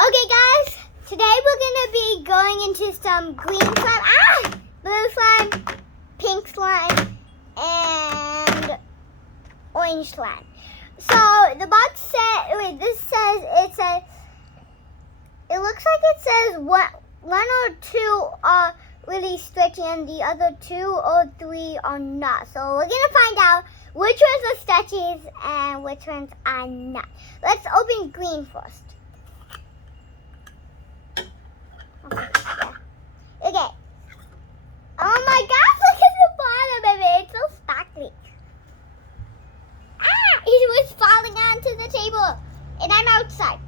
Okay, guys, today we're gonna be going into some green slime, blue slime, pink slime, and orange slime. So the box said, it looks like it says one or two are really stretchy and the other 2 or 3 are not. So we're gonna find out which ones are stretchies and which ones are not. Let's open green first. Okay. Oh my gosh, look at the bottom of it. It's so sparkly. It was falling onto the table. And I'm outside.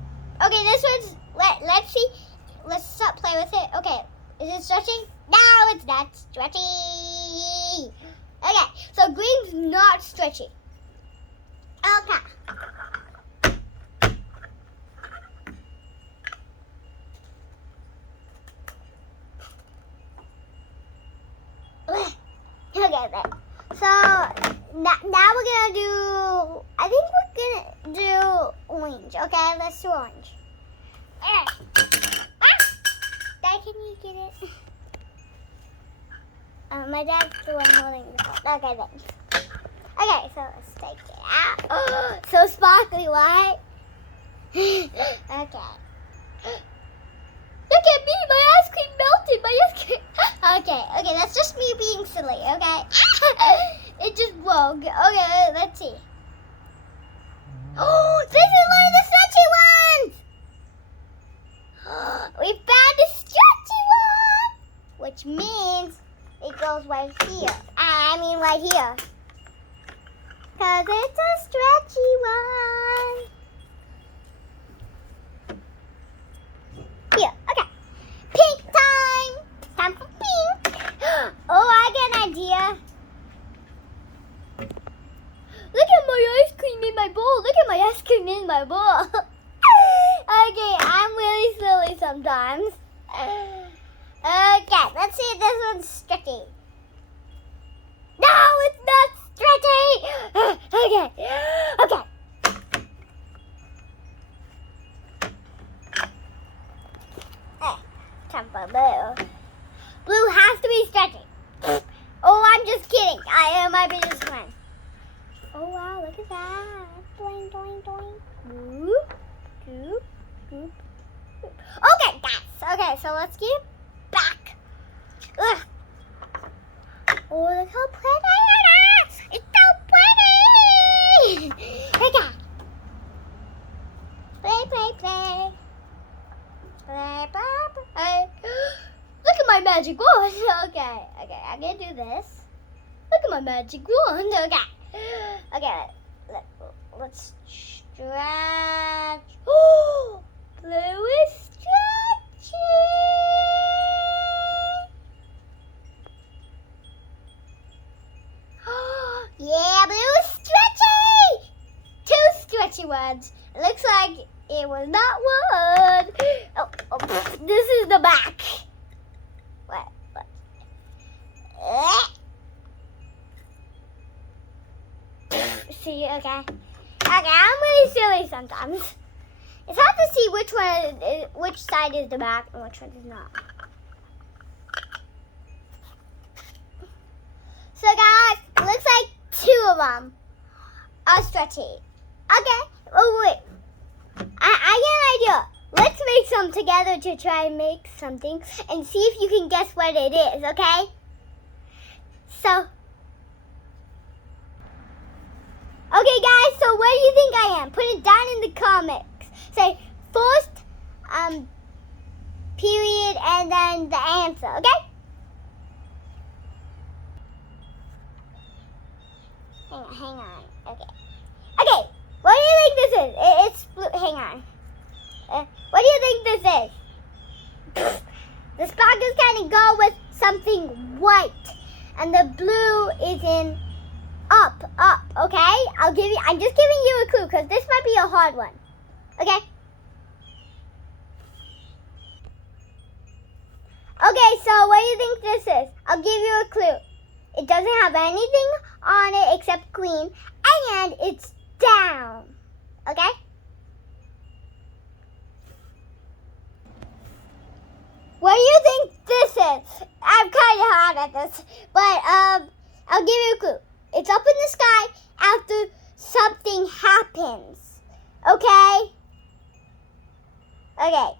Okay, this one's, let's see. Let's stop playing with it. Okay, is it stretching? No, it's not stretchy. Okay, so green's not stretchy. Okay. Okay, then. So now we're gonna do. I think we're gonna do orange. Okay, let's do orange. Dad, can you get it? My dad's the one holding the phone. Okay, then. Okay, so let's take it out. Oh, so sparkly, right? Okay. Look at me, my ice cream melted, my ice cream. Okay, that's just me being silly, okay? It just broke. Okay, let's see. Oh, this is one of the stretchy ones! We found a stretchy one! Which means it goes right here. I mean right here. Because it's a stretchy one. Here, okay. Pink time! Time for pink! Oh, I got an idea. Look at my ice cream in my bowl. Look at my ice cream in my bowl. Okay, I'm really silly sometimes. Okay, let's see if this one's stretchy. No, it's not stretchy! Okay. Time for blue. Blue has to be stretchy. Oh, I'm just kidding. I am my biggest friend. Oh, wow, look at that. Doing, doing, doing. Whoop, whoop, whoop. Okay, guys. Okay, so let's get it back. Ugh. Oh, look how pretty it is. It's so pretty. Okay. Play. Look at my magic wand. Okay, I'm gonna do this. Look at my magic wand. Okay, let's stretch. Oh, blue is stretchy. Yeah, blue is stretchy. 2 stretchy ones. It looks like it was not one. Oh, this is the back. What? See, okay, I'm really silly sometimes. It's hard to see which side is the back and which one is not. So guys, it looks like 2 of them are stretchy. Okay, oh wait. I get an idea. Let's make some together to try and make something and see if you can guess what it is, okay? So, okay guys, so where do you think I am? Put it down in the comments. Say first, period, and then the answer, okay? Hang on, okay, what do you think this is? It's blue, hang on. What do you think this is? The sparkles kind of go with something white, and the blue is in up, okay? I'm just giving you a clue, because this might be a hard one, okay? Okay, so what do you think this is? I'll give you a clue. It doesn't have anything on it except green, and it's down, okay? What do you think this is? I'm kind of hot at this, but I'll give you a clue. It's up in the sky after something happens. Okay? Okay.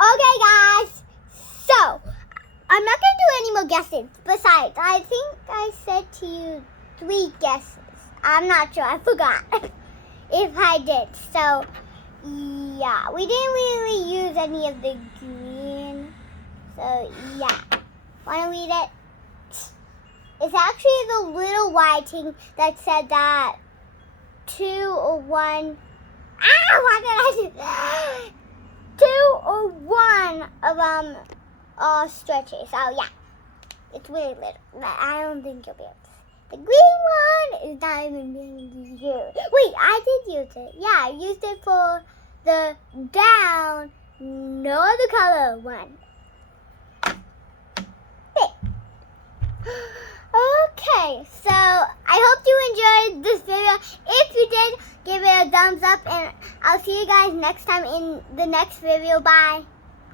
Okay, guys. So, I'm not going to do any more guesses. Besides, I think I said to you 3 guesses. I'm not sure. I forgot if I did. So, yeah. We didn't really use any of the green. So, yeah. Want to read it? It's actually the little writing that said that 2 or 1. What did I do? 2 or 1 of stretches. So yeah, it's really little. I don't think you'll be able to. The green one is not even being used. Wait, I did use it. Yeah, I used it for the down, no other color one. Okay, so I hope you enjoyed this video. If you did, give it a thumbs up, and I'll see you guys next time in the next video. Bye.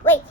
Wait.